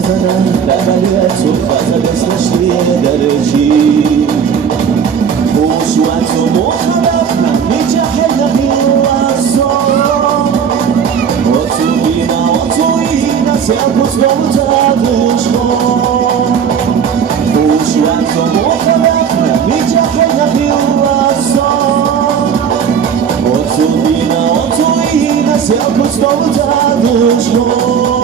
زدن بغلیت و خط بسنشتی درجی خوشوات و مخلف نمیجهل نبیل اصلا و تو اینا سیاکوز بمتدش کن خوشوات و مخلف نمیجهل نبیل اصلا و تو اینا سیاکوز بمتدش کن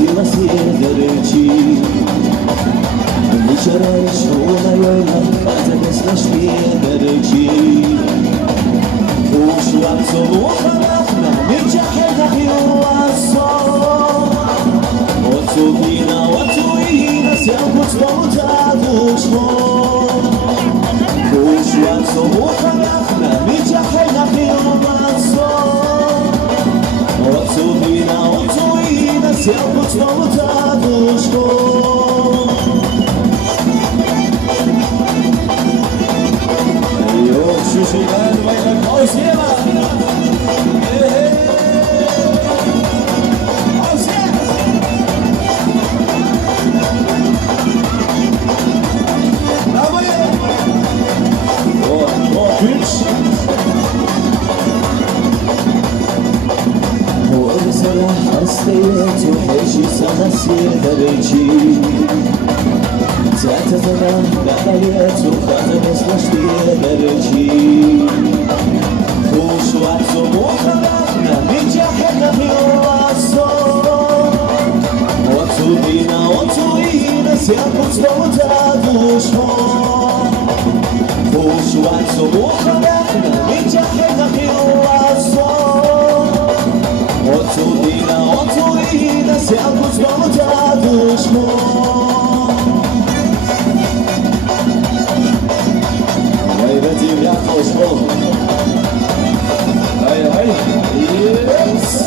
Silas jedrci Ničereš unajojna Kada nesnaš jedrci Ušuak som uharafna Ničahena hilaso Otuhina, Selkuc pomoća dušmo Ušuak som uharafna Ničahena hilaso Otuhina, Selkuc pomoća dušmo Šuši, gledaj, kao sjeva! Kao sjeva! Bravo je! O, ključ! Ovdje sada ostaje tuheći sada sjedareći Zatazana galetu kada ne znaš ti jedareći Ušuak som uharafna Ničahena hilaso Otuhina, Selkuc pomoća dušmo Ušuak som uharafna Ničahena hilaso Otuhina, Selkuc pomoća dušmo Vedím nějakou školu. Hej, yes!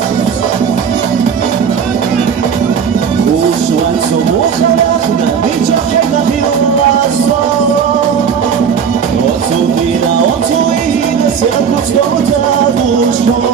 Ušuak som uharafna Ničahena hilaso Otuhina, Selkuc pomoća dušmo